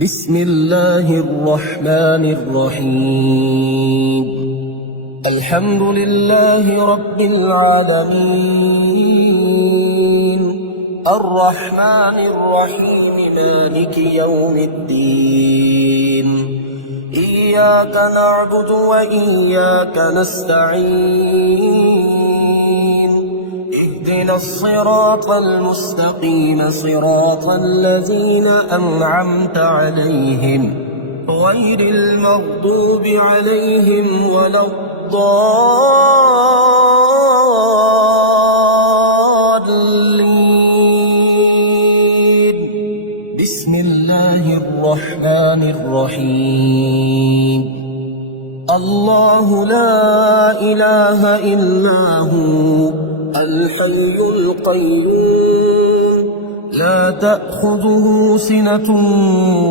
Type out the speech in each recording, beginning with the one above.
بسم الله الرحمن الرحيم. الحمد لله رب العالمين، الرحمن الرحيم، مالك يوم الدين. إياك نعبد وإياك نستعين. اهدنا الصراط المستقيم، صراط الذين أنعمت عليهم غير المغضوب عليهم ولا الضالين. بسم الله الرحمن الرحيم. الله لا إله إلا هو الحي القيوم، لا تأخذه سنة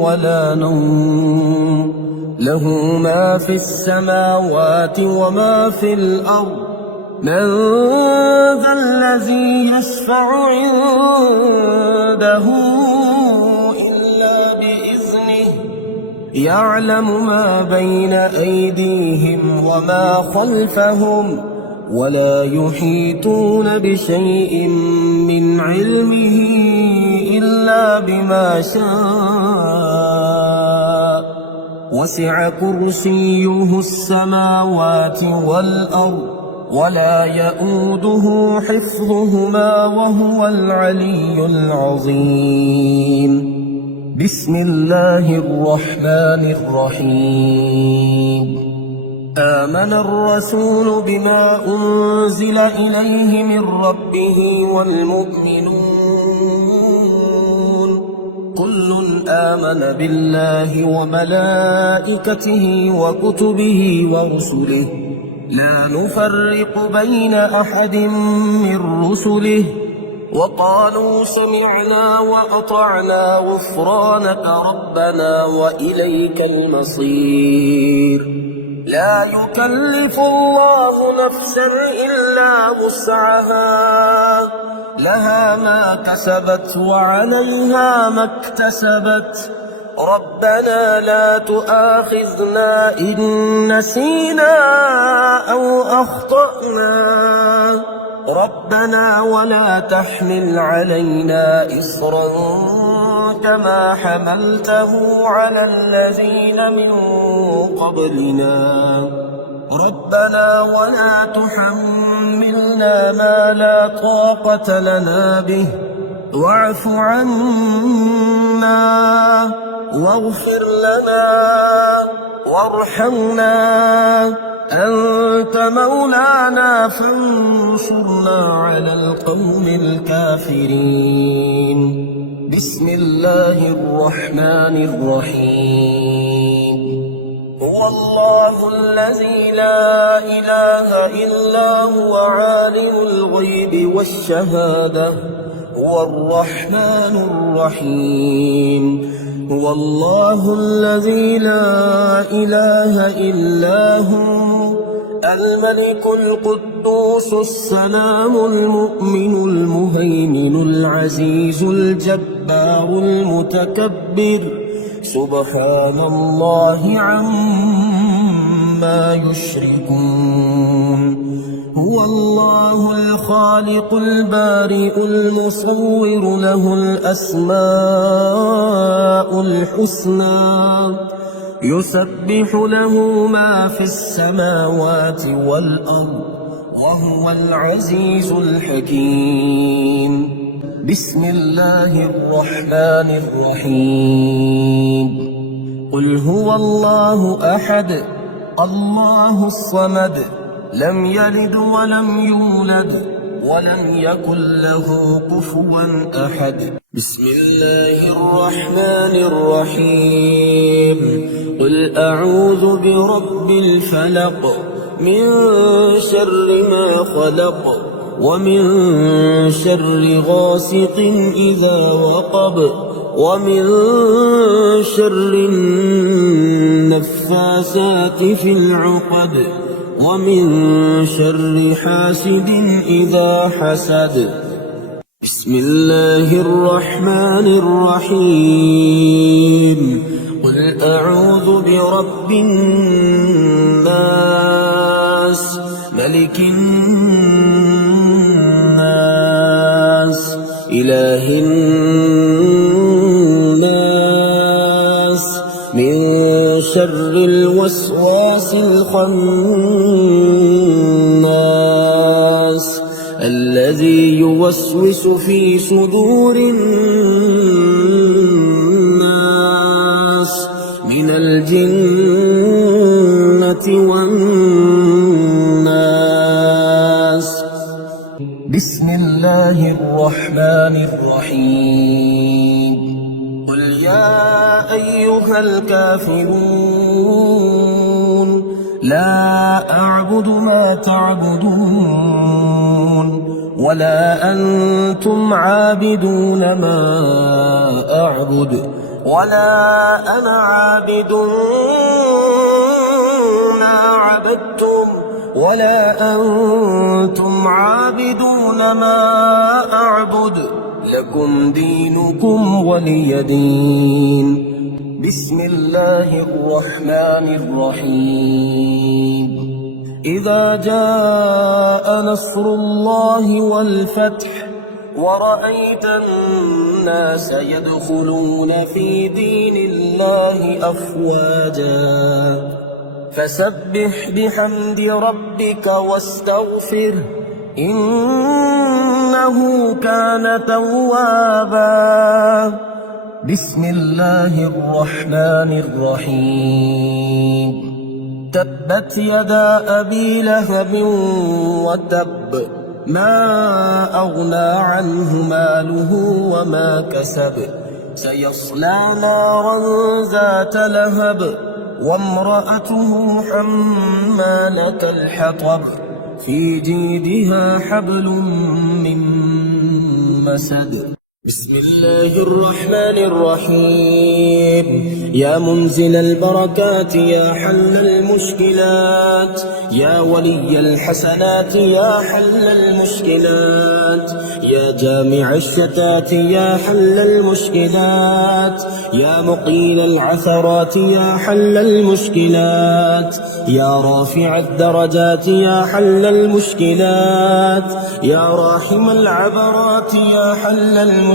ولا نوم، له ما في السماوات وما في الأرض. من ذا الذي يشفع عنده إلا بإذنه، يعلم ما بين أيديهم وما خلفهم، ولا يحيطون بشيء من علمه إلا بما شاء. وسع كرسيه السماوات والأرض، ولا يئوده حفظهما، وهو العلي العظيم. بسم الله الرحمن الرحيم. آمن الرسول بما أنزل إليه من ربه والمؤمنون كل آمن بالله وملائكته وكتبه ورسله، لا نفرق بين أحد من رسله، وقالوا سمعنا وأطعنا غفرانك ربنا وإليك المصير. لا يكلف الله نفسا إلا وسعها، لها ما كسبت وعليها ما اكتسبت. ربنا لا تؤاخذنا إن نسينا أو أخطأنا، ربنا ولا تحمل علينا إصرا كما حملته على الذين من قبلنا، ربنا ولا تحملنا ما لا طاقة لنا به، واعف عنا واغفر لنا وارحمنا، أنت مولانا فانصرنا على القوم الكافرين. بسم الله الرحمن الرحيم. هو الله الذي لا إله إلا هو عالم الغيب والشهادة، هو الرحمن الرحيم. هو الله الذي لا إله إلا هو الملك القدوس السلام المؤمن المهيمن العزيز الجبار المتكبر، سبحان الله عما يشركون. هو الله الخالق البارئ المصور، له الأسماء الحسنى، يسبح له ما في السماوات والأرض، وهو العزيز الحكيم. بسم الله الرحمن الرحيم. قل هو الله أحد، الله الصمد، لم يلد ولم يولد ولم يكن له كفوا أحد. بسم الله الرحمن الرحيم. قل أعوذ برب الفلق، من شر ما خلق، ومن شر غاسق إذا وقب، ومن شر النفاثات في العقد، ومن شر حاسد إذا حسد. بسم الله الرحمن الرحيم. قل أعوذ برب الناس ملك الناس إله الناس من شر الوسواس الخناس الذي يوسوس في صدور الناس من الجنة والناس. بسم الله الرحمن الرحيم. قل يا أيها الكافرون لا أعبد ما تعبدون ولا أنتم عابدون ما أعبد ولا أنا عابد ما عبدتم ولا أنتم عابدون ما أعبد لكم دينكم ولي دين. بسم الله الرحمن الرحيم. إذا جاء نصر الله والفتح ورأيت الناس يدخلون في دين الله أفواجا فسبح بحمد ربك واستغفره إنه كان توابا. بسم الله الرحمن الرحيم. تبت يدا أبي لهب وتب ما أغنى عنه ماله وما كسب سيصلى نارا ذات لهب وامرأته حمالة الحطب في جيدها حبل من مسد. بسم الله الرحمن الرحيم. يا منزل البركات يا حل المشكلات يا ولي الحسنات يا حل المشكلات يا جامع الشتات يا حل المشكلات يا مقيل العثرات يا حل المشكلات يا رافع الدرجات يا حل المشكلات يا راحم العبرات يا حل المشكلات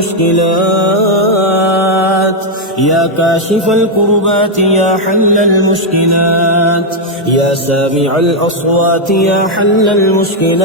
يا كاشف الكربات يا حل المشكلات يا سامع الأصوات يا حل المشكلات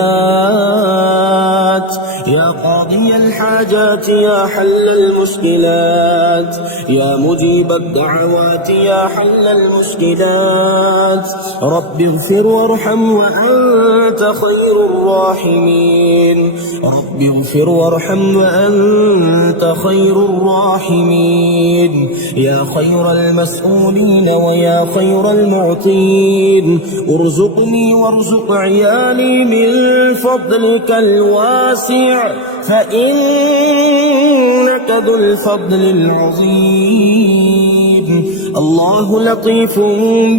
يا قاضي الحاجات يا حل المشكلات يا مجيب الدعوات يا حل المشكلات رب اغفر وارحم وأنت خير الراحمين. رب اغفر وارحم وأنت خير الراحمين. يا خير المسؤولين ويا خير المعطين ارزقني وارزق عيالي من فضلك الواسع فإنك ذو الفضل العظيم. الله لطيف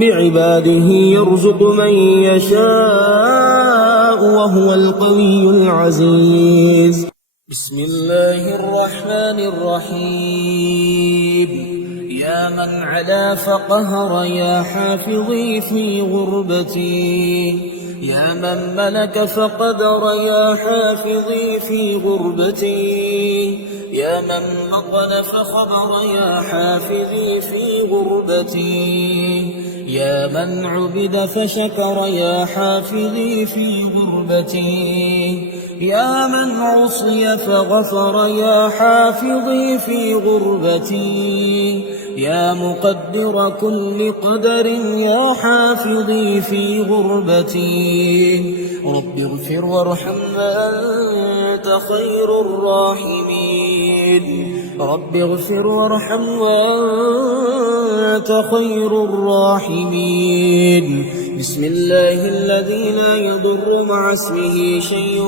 بعباده يرزق من يشاء وهو القوي العزيز. بسم الله الرحمن الرحيم. يا من علا فقهر يا حافظي في غربتي يا من ملك فقدر يا حافظي في غربتي يا من مطل فخبر يا حافظي في غربتي يا من عبد فشكر يا حافظي في غربتي يا من عصي فغفر يا حافظي في غربتي يا مقدر كل قدر يا حافظي في غربتي رب اغفر وارحم وأنت خير الراحمين. رب اغفر وارحم وأنت خير الراحمين. بسم الله الذي لا يضر مع اسمه شيء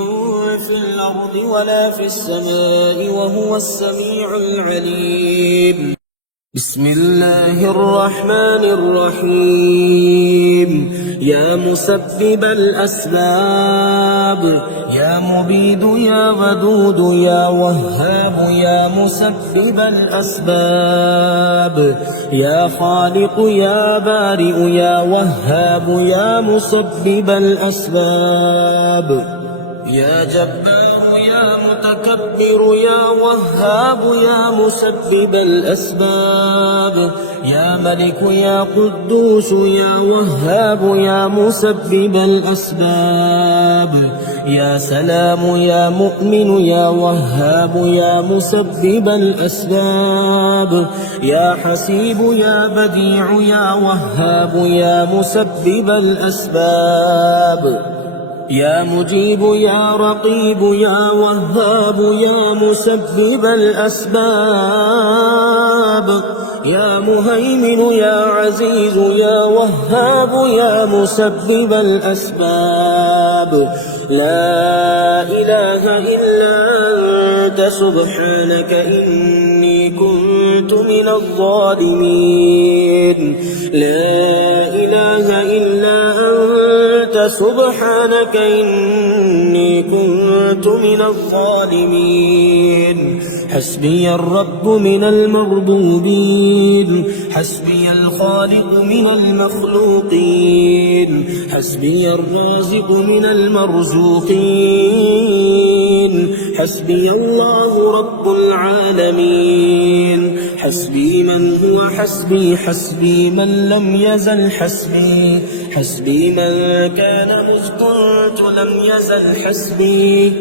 في الأرض ولا في السماء وهو السميع العليم. بسم الله الرحمن الرحيم. يا مسبب الأسباب، يا مبيد يا ودود يا وهاب، يا مسبب الأسباب، يا خالق يا بارئ يا وهاب، يا مسبب الأسباب، يا جبار يا متكبر يا وهاب، يا مسبب الأسباب، يا ملك يا قدوس يا وهاب، يا مسبب الأسباب، يا سلام يا مؤمن يا وهاب، يا مسبب الأسباب، يا حسيب يا بديع يا وهاب، يا مسبب الأسباب، يا مجيب يا رقيب يا وهاب، يا مسبب الأسباب، يا مهيمن يا عزيز يا وهاب، يا مسبب الأسباب. لا إله إلا أنت سبحانك إني كنت من الظالمين. لا إله إلا أنت سبحانك إني كنت من الظالمين. حسبي الرب من المربوبين، حسبي الخالق من المخلوقين، حسبي الرازق من المرزوقين، حسبي الله رب العالمين. حسبي من هو حسبي، حسبي من لم يزل حسبي، حسبي من كان مذ كنت لم يزل حسبي.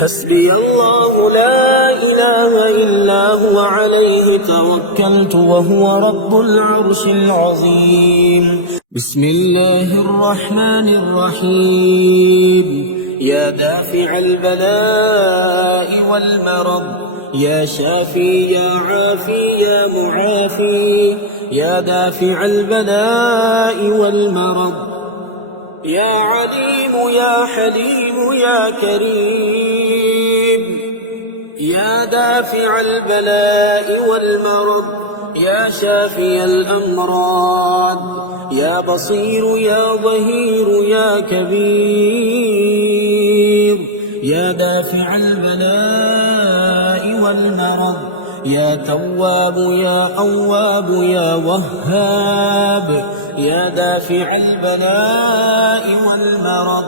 حسبي الله لا إله إلا هو عليه توكلت وهو رب العرش العظيم. بسم الله الرحمن الرحيم. يا دافع البلاء والمرض، يا شافي يا عافي يا معافي، يا دافع البلاء والمرض، يا عليم يا حليم يا كريم، يا دافع البلاء والمرض، يا شافي الأمراض، يا بصير يا ظهير يا كبير، يا دافع البلاء والمرض، يا تواب يا أواب يا وهاب، يا دافع البلاء والمرض،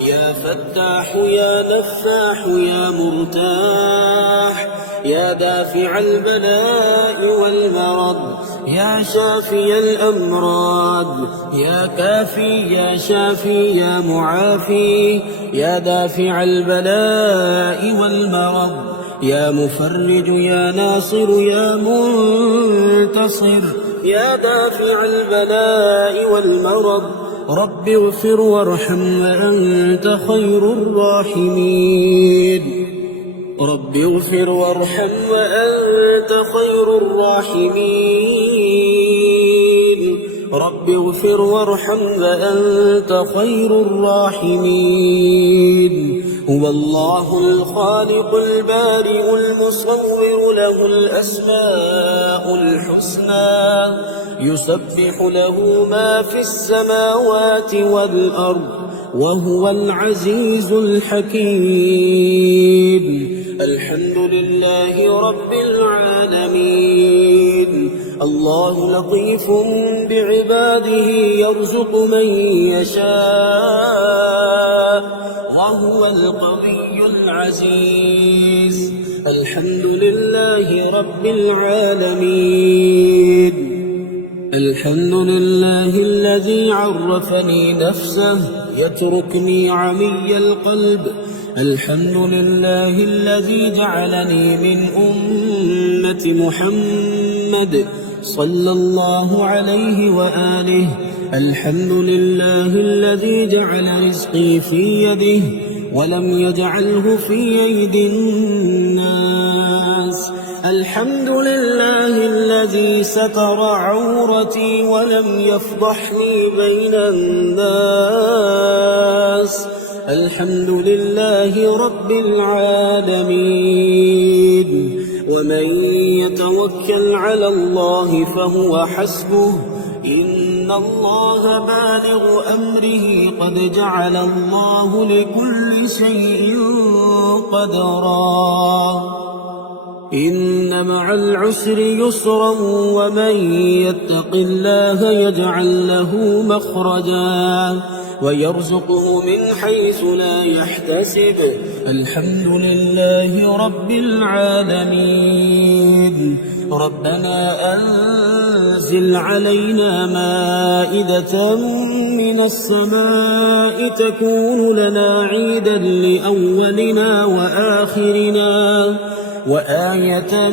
يا فتاح يا نفاح يا مرتاح، يا دافع البلاء والمرض، يا شافي الأمراض، يا كافي يا شافي يا معافي، يا دافع البلاء والمرض، يا مفرج يا ناصر يا منتصر، يا دافع البلاء والمرض، رب اغفر وارحم وأنت خير الراحمين. رب اغفر وارحم وأنت خير الراحمين. رب اغفر وارحم وأنت خير الراحمين. هو الله الخالق البارئ المصور، له الأسماء الحسنى، يسبح له ما في السماوات والأرض، وهو العزيز الحكيم. الحمد لله رب العالمين. الله لطيف بعباده يرزق من يشاء، وهو القوي العزيز. الحمد لله رب العالمين. الحمد لله الذي عرفني نفسه يتركني عمي القلب. الحمد لله الذي جعلني من أمة محمد صلى الله عليه وآله. الحمد لله الذي جعل رزقي في يده ولم يجعله في أيدي الناس. الحمد لله الذي ستر عورتي ولم يفضحني بين الناس. الحمد لله رب العالمين. ومن يتوكل على الله فهو حسبه إن الله بالغ أمره قد جعل الله لكل شيء قدرا إن مع العسر يسرا ومن يتق الله يجعل له مخرجا ويرزقه من حيث لا يحتسب الحمد لله رب العالمين ربنا أنزل علينا مائدة من السماء تكون لنا عيدا لأولنا وآخرنا وآية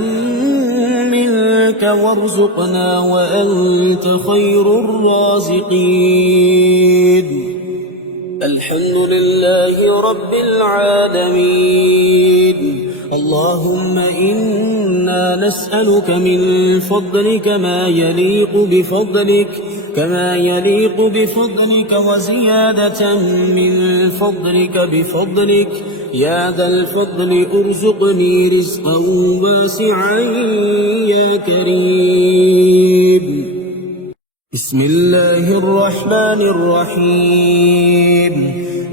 منك وارزقنا وأنت خير الرازقين الحمد لله رب العالمين اللهم إنا نسألك من فضلك ما يليق بفضلك وزيادة من فضلك بفضلك يا ذا الفضل ارزقني رزقا واسعا يا كريم بسم الله الرحمن الرحيم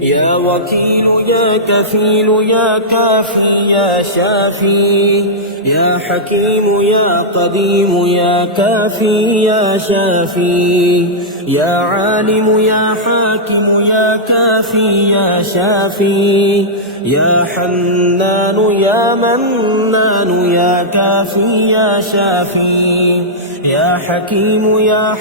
يا وكيل يا كفيل يا كافي يا شافي يا حكيم يا قديم يا كافي يا شافي يا عالم يا حاكم يا كافي يا شافي يا حنان يا منان يا كافي يا شافي يا حكيم يا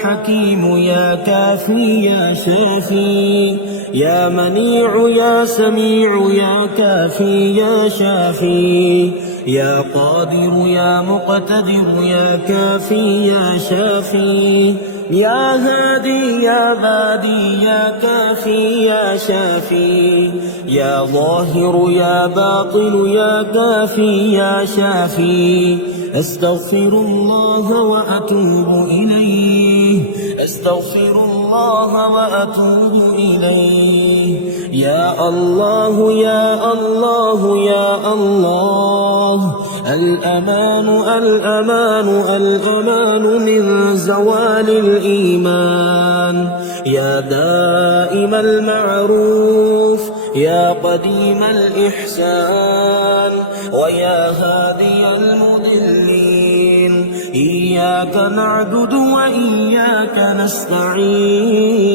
يا كافي يا شافي يا منيع يا سميع يا كافي يا شافي يا قادر يا مقتدر يا كافي يا شافي يا هادي يا بادي يا كافي يا شافي يا ظاهر يا باطن يا كافي يا شافي أستغفر الله وأتوب إليه أستغفر الله وأتوب إليه يا الله يا الله يا الله الأمان الأمان الأمان من زوال الإيمان يا دائم المعروف يا قديم الإحسان ويا هادي المضلين إياك نعبد وإياك نستعين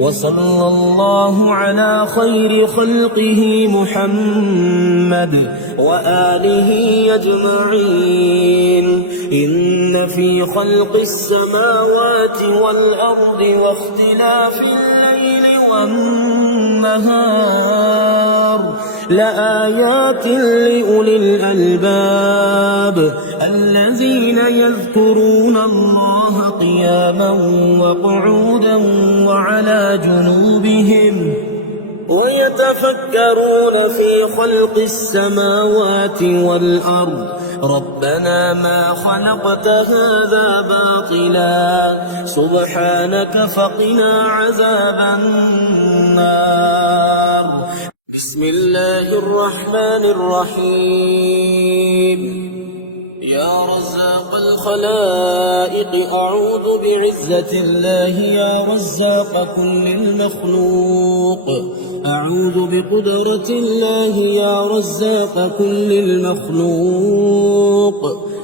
وصلى الله على خير خلقه محمد وآله أجمعين إن في خلق السماوات والأرض واختلاف الليل والنهار لآيات لأولي الألباب الذين يذكرون الله قياما وقعودا وعلى جنوبهم ويتفكرون في خلق السماوات والأرض ربنا ما خلقت هذا باطلا سبحانك فقنا عذاب النار بسم الله الرحمن الرحيم يا رزاق الخلائق أعوذ بعزة الله يا رزاق كل المخلوق أعوذ بقدرة الله يا رزاق كل المخلوق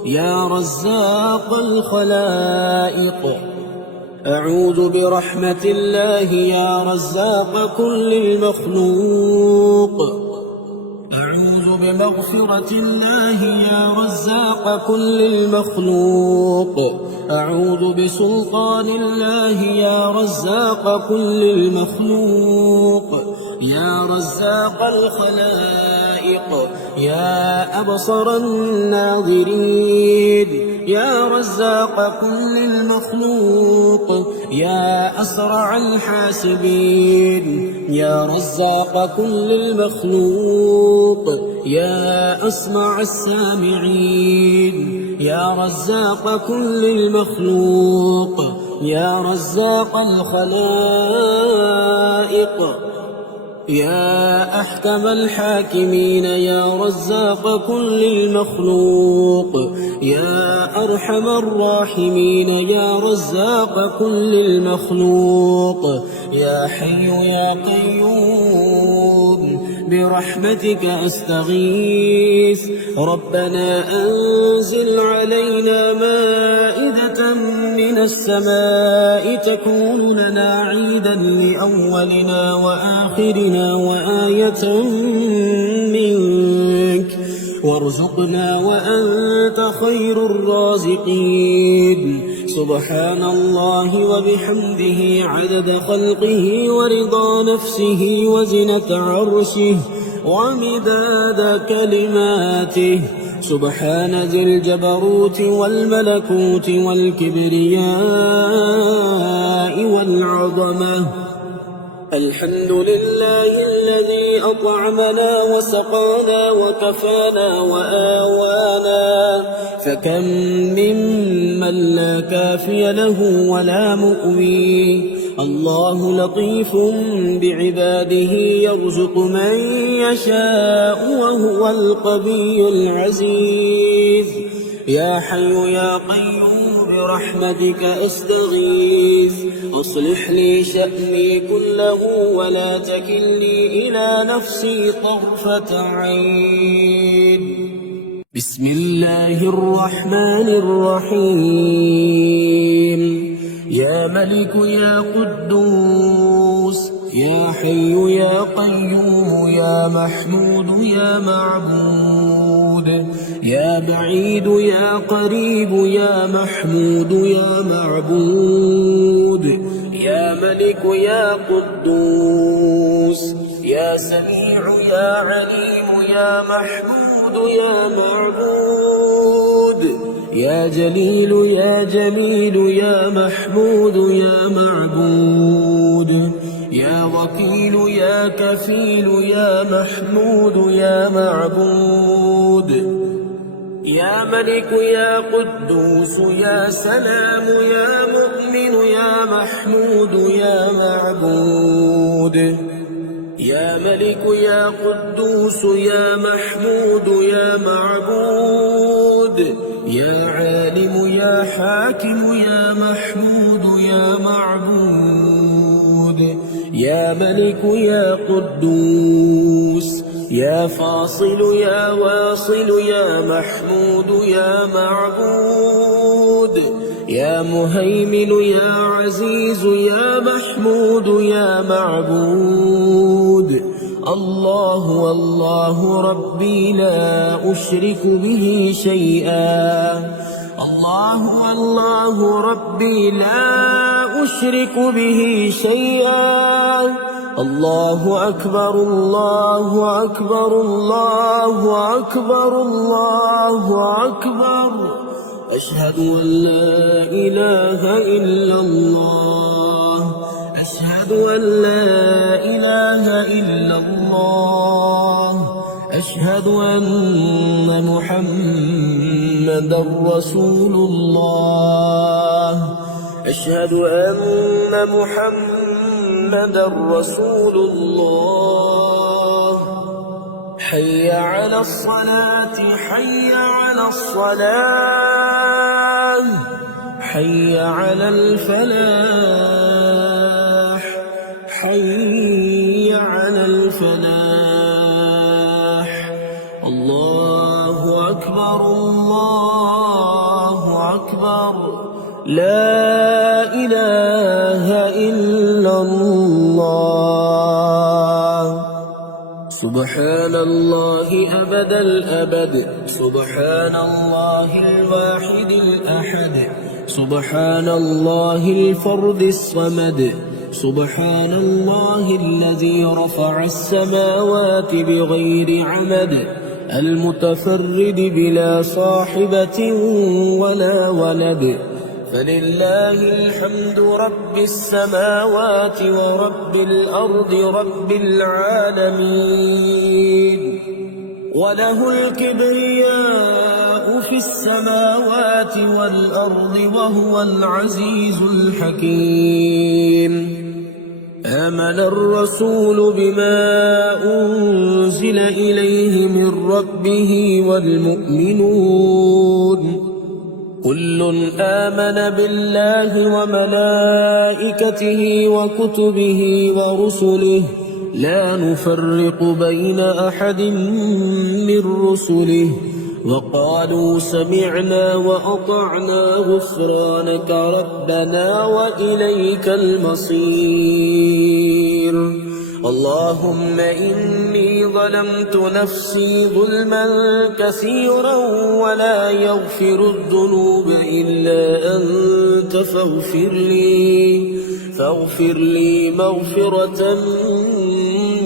يا رزاق الخلائق أعوذ برحمة الله يا رزاق كل المخلوق أعوذ بمغفرة الله يا رزاق كل المخلوق أعوذ بسلطان الله يا رزاق كل المخلوق يا رزاق الخلائق يا أبصر الناظرين يا رزاق كل المخلوق يا أسرع الحاسبين يا رزاق كل المخلوق يا أسمع السامعين يا رزاق كل المخلوق يا رزاق الخلائق يا أحكم الحاكمين يا رزاق كل المخلوق يا أرحم الراحمين يا رزاق كل المخلوق يا حي يا قيوم برحمتك أستغيث ربنا أنزل علينا مائدة من السماء تكون لنا عيدا لأولنا وآخرنا وآية منك وارزقنا وأنت خير الرازقين سبحان الله وبحمده عدد خلقه ورضا نفسه وزنة عرشه ومداد كلماته سبحان ذي الجبروت والملكوت والكبرياء والعظمة الحمد لله الذي أطعمنا وسقانا وكفانا وآوانا فكم ممن لا كافي له ولا مؤوي الله لطيف بعباده يرزق من يشاء وهو القوي العزيز يا حي يا قيوم برحمتك أستغيث أصلح لي شأني كله ولا تكلني إلى نفسي طرفة عين بسم الله الرحمن الرحيم يا ملك يا قدوس يا حي يا قيوم يا محمود يا معبود يا بعيد يا قريب يا محمود يا معبود يا ملك يا قدوس يا سميع يا عليم يا محمود يا معبود يا جليل يا جميل يا محمود يا معبود يا وكيل يا كفيل يا محمود يا معبود يا ملك يا قدوس يا سلام يا مؤمن يا محمود يا معبود يا ملك يا قدوس يا محمود يا معبود يا عالم يا حاكم يا محمود يا معبود يا ملك يا قدوس يا فاصل يا واصل يا محمود يا معبود يا مهيمن يا عزيز يا محمود يا معبود الله والله ربي لا أشرك به شيئا الله والله ربي لا أشرك به شيئا الله أكبر الله أكبر الله أكبر الله أكبر أشهد أن لا إله إلا الله أشهد أن لا إله إلا الله أشهد أن محمدا رسول الله أشهد أن محمدا رسول الله حي على الصلاة حي على الصلاة حي على الفلاح حي على الفلاح الله أكبر الله أكبر لا إله إلا الله سبحان الله أبد الأبد سبحان الله الواحد الأحد سبحان الله الفرد الصمد سبحان الله الذي رفع السماوات بغير عمد المتفرد بلا صاحبة ولا ولد فلله الحمد رب السماوات ورب الأرض رب العالمين وله الكبرياء في السماوات والأرض وهو العزيز الحكيم آمن الرسول بما أنزل إليه من ربه والمؤمنون كل آمن بالله وملائكته وكتبه ورسله لا نفرق بين أحد من رسله وقالوا سمعنا وأطعنا غفرانك ربنا وإليك المصير. اللهم إني ظلمت نفسي ظلما كثيرا ولا يغفر الذنوب إلا أنت فاغفر لي مغفرة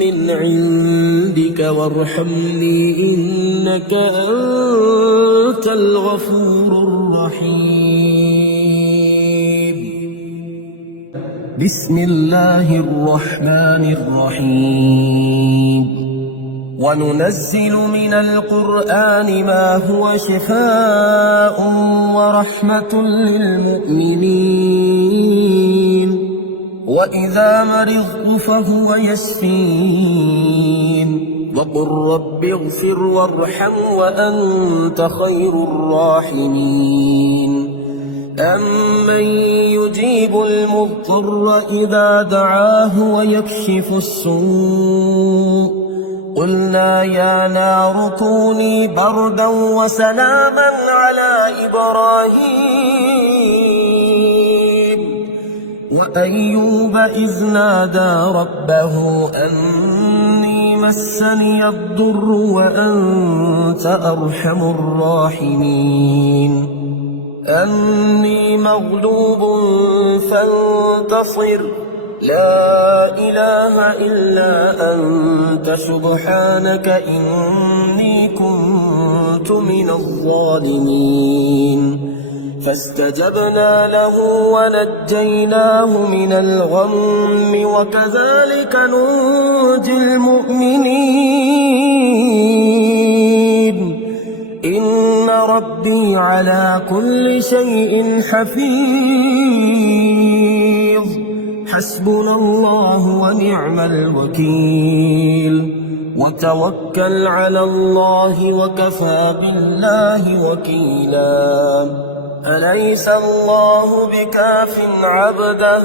من عندك وارحمني إنك أنت الغفور الرحيم. بسم الله الرحمن الرحيم. وننزل من القرآن ما هو شفاء ورحمة للمؤمنين وإذا مرضت فهو يشفين وقل رب اغفر وارحم وأنت خير الراحمين. أمن يجيب المضطر إذا دعاه ويكشف السوء قلنا يا نار كوني بردا وسلاما على إبراهيم وأيوب إذ نادى ربه أني مسني الضر وأنت أرحم الراحمين. أني مغلوب فانتصر لا إله إلا أنت سبحانك إني كنت من الظالمين. فاستجبنا له ونجيناه من الغم وكذلك ننجي المؤمنين. إن ربي على كل شيء حفيظ. حسبنا الله ونعم الوكيل. وتوكل على الله وكفى بالله وكيلا. أليس الله بكاف عبده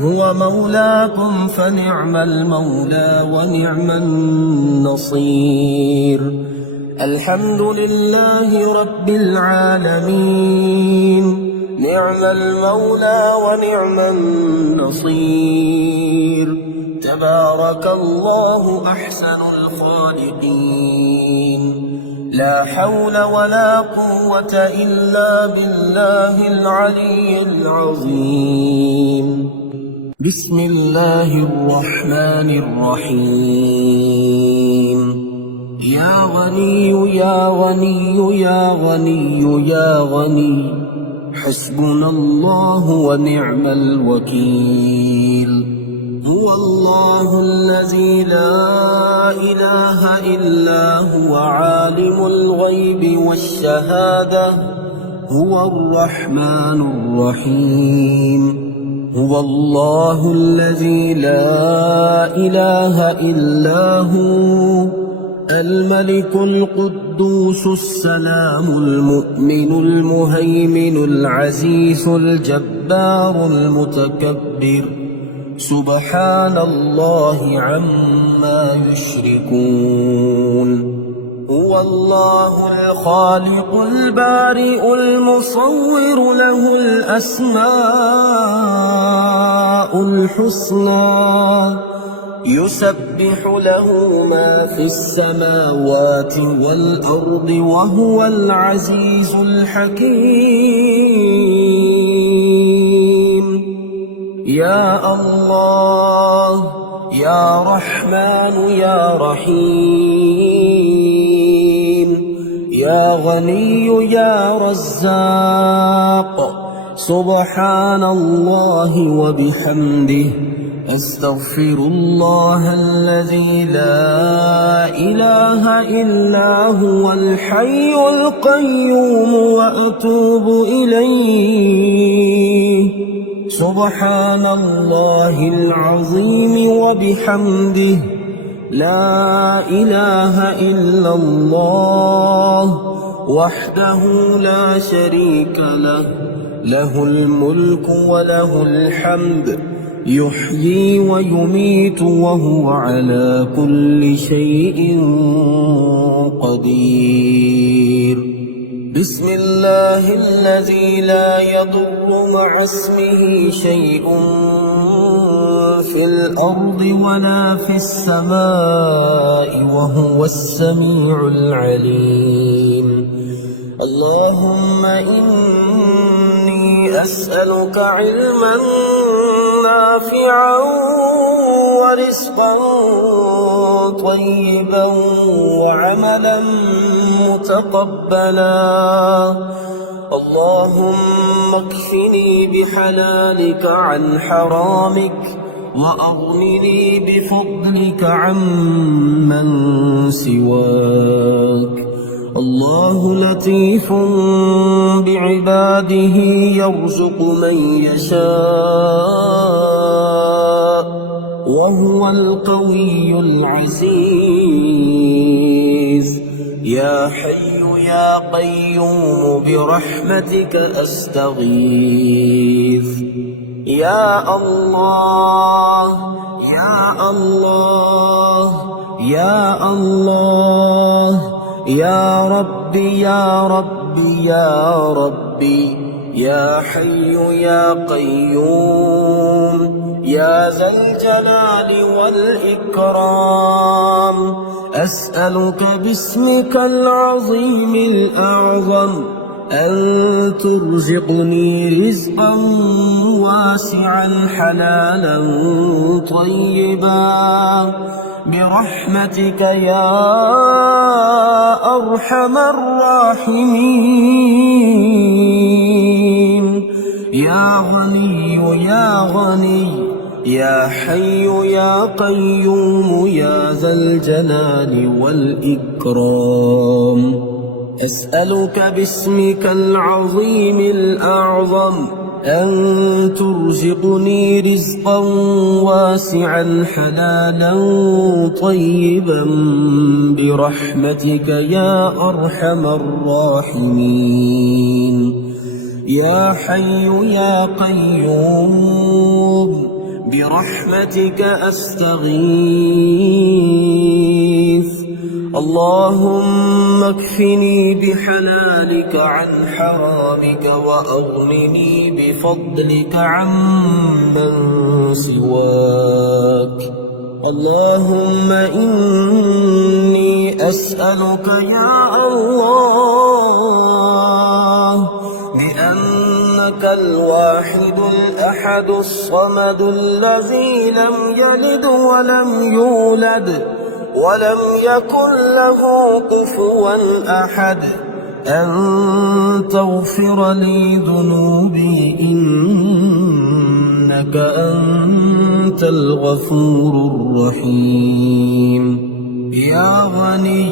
هو مولاكم فنعم المولى ونعم النصير. الحمد لله رب العالمين. نعم المولى ونعم النصير. تبارك الله أحسن الخالقين. لا حول ولا قوة إلا بالله العلي العظيم. بسم الله الرحمن الرحيم. يا غني يا غني يا غني يا غني حسبنا الله ونعم الوكيل. هو الله الذي لا إله إلا هو عالم الغيب والشهادة هو الرحمن الرحيم. هو الله الذي لا إله إلا هو الملك القدوس السلام المؤمن المهيمن العزيز الجبار المتكبر. سبحان الله عما يشركون. هو الله الخالق البارئ المصور له الأسماء الحسنى. يسبح له ما في السماوات والأرض وهو العزيز الحكيم. يا الله يا رحمن يا رحيم. يا غني يا رزاق. سبحان الله وبحمده. أستغفر الله الذي لا إله إلا هو الحي القيوم وأتوب إليه. سبحان الله العظيم وبحمده لا إله إلا الله وحده لا شريك له له الملك وله الحمد يحيي ويميت وهو على كل شيء قدير. بسم الله الذي لا يضر مع اسمه شيء في الأرض ولا في السماء وهو السميع العليم. اللهم إني أسألك علما نافعا ورزقا طيبا وعملا متقبلا. اللهم اكفني بحلالك عن حرامك وأغنني بفضلك عمن سواك. الله لطيف بعباده يرزق من يشاء وهو القوي العزيز. يا حي يا قيوم برحمتك أستغيث. يا الله يا الله يا الله يا ربي يا ربي يا ربي يا حي يا قيوم يا ذا الجلال والإكرام. أسألك باسمك العظيم الأعظم أن ترزقني رزقا واسعا حلالا طيبا برحمتك يا أرحم الراحمين. يا غني يا غني يا حي يا قيوم يا ذا الجلال والإكرام. أسألك باسمك العظيم الأعظم أن ترزقني رزقا واسعا حلالا طيبا برحمتك يا أرحم الراحمين. يا حي يا قيوم برحمتك أستغيث. اللهم اكفني بحلالك عن حرامك وأغنني بفضلك عمن سواك. اللهم إني أسألك يا الله بأنك الواحد الأحد الصمد الذي لم يلد ولم يولد ولم يكن له كفوا أحد أن تغفر لي ذنوبي إنك أنت الغفور الرحيم. يا غني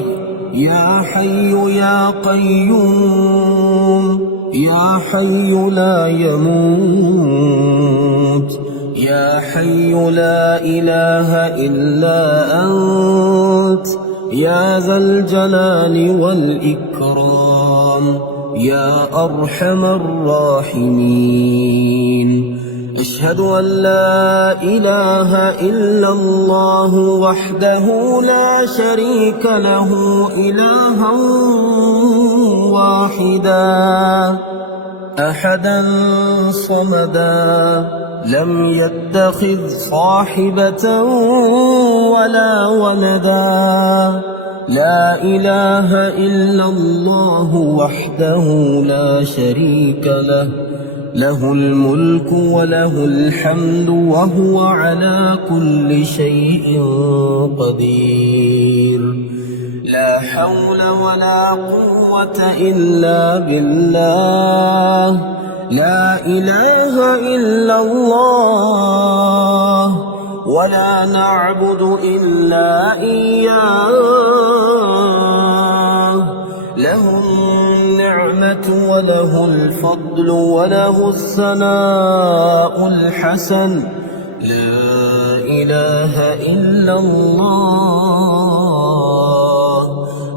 يا حي يا قيوم يا حي لا يموت يا حي لا إله إلا أنت يا ذا الجلال والإكرام يا أرحم الراحمين. أشهد أن لا إله إلا الله وحده لا شريك له إلها واحدا أحدا صمدا لم يتخذ صاحبة ولا ولدا. لا إله إلا الله وحده لا شريك له له الملك وله الحمد وهو على كل شيء قدير. لا حول ولا قوة إلا بالله. لا إله إلا الله ولا نعبد إلا إياه. له النعمة وله الفضل وله الثناء الحسن. لا إله إلا الله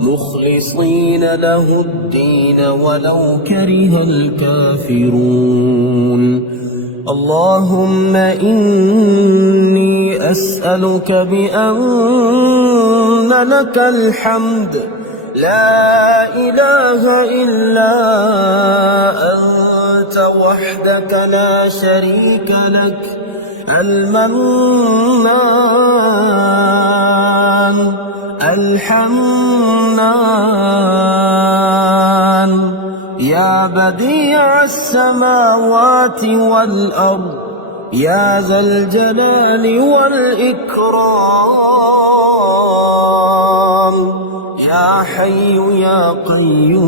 مخلصين له الدين ولو كره الكافرون. اللهم إني أسألك بأن لك الحمد لا إله إلا أنت وحدك لا شريك لك المنان الحنان يا بديع السماوات والأرض يا ذا الجلال والإكرام يا حي يا قيوم.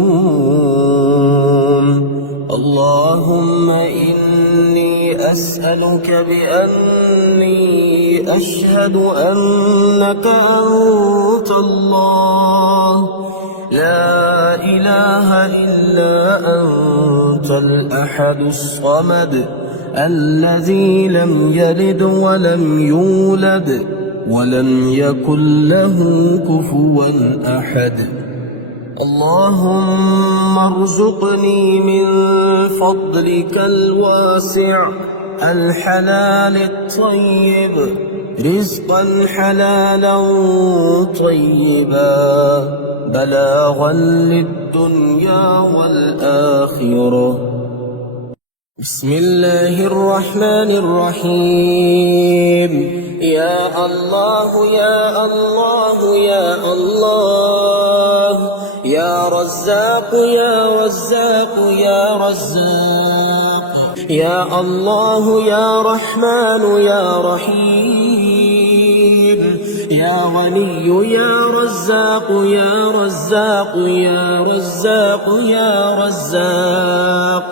اللهم إني أسألك بأني أشهد أنك أنت الله لا إله إلا أنت الأحد الصمد الذي لم يلد ولم يولد ولم يكن له كفوا أحد. اللهم ارزقني من فضلك الواسع الحلال الطيب رزقا حلالا طيبا بلاغا للدنيا والآخرة. بسم الله الرحمن الرحيم. يا الله يا الله يا الله يا رزاق يا رزاق يا رزاق يا الله يا رحمن يا رحيم يا غني يا رزاق يا رزاق يا رزاق يا رزاق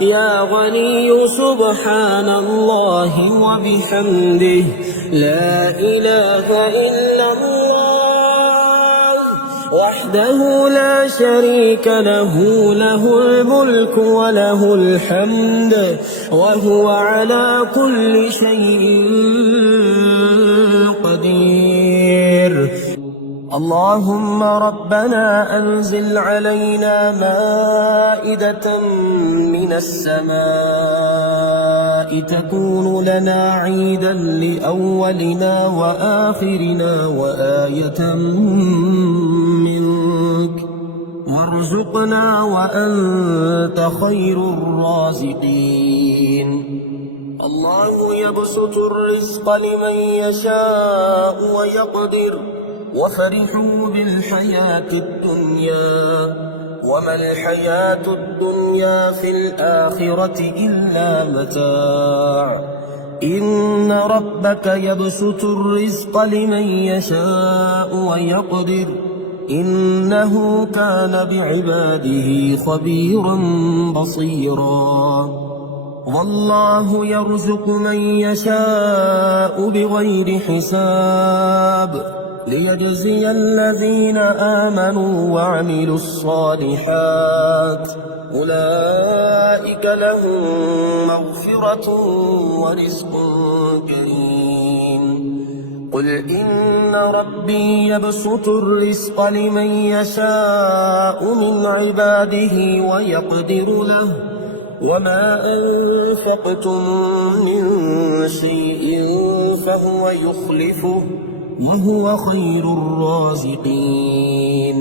يا غني سبحان الله وبحمده لا إله إلا الله وحده لا شريك له له الملك وله الحمد وهو على كل شيء قدير. اللهم ربنا أنزل علينا مائدة من السماء تكون لنا عيدا لأولنا وآخرنا وآية منك وارزقنا وأنت خير الرازقين. الله يبسط الرزق لمن يشاء ويقدر وفرحوا بالحياة الدنيا وما الحياة الدنيا في الآخرة إلا متاع. إن ربك يبسط الرزق لمن يشاء ويقدر إنه كان بعباده خبيرا بصيرا. والله يرزق من يشاء بغير حساب ليجزي الذين آمنوا وعملوا الصالحات أولئك لهم مغفرة ورزق كريم. قل إن ربي يبسط الرزق لمن يشاء من عباده ويقدر له وما أنفقتم من شيء فهو يخلفه وهو خير الرازقين.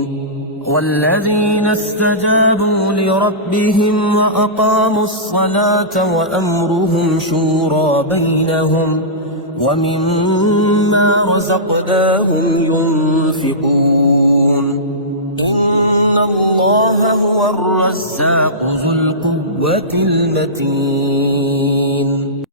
والذين استجابوا لربهم وأقاموا الصلاة وأمرهم شورى بينهم ومما رزقناهم ينفقون. إن الله هو الرزاق ذو القوة المتين.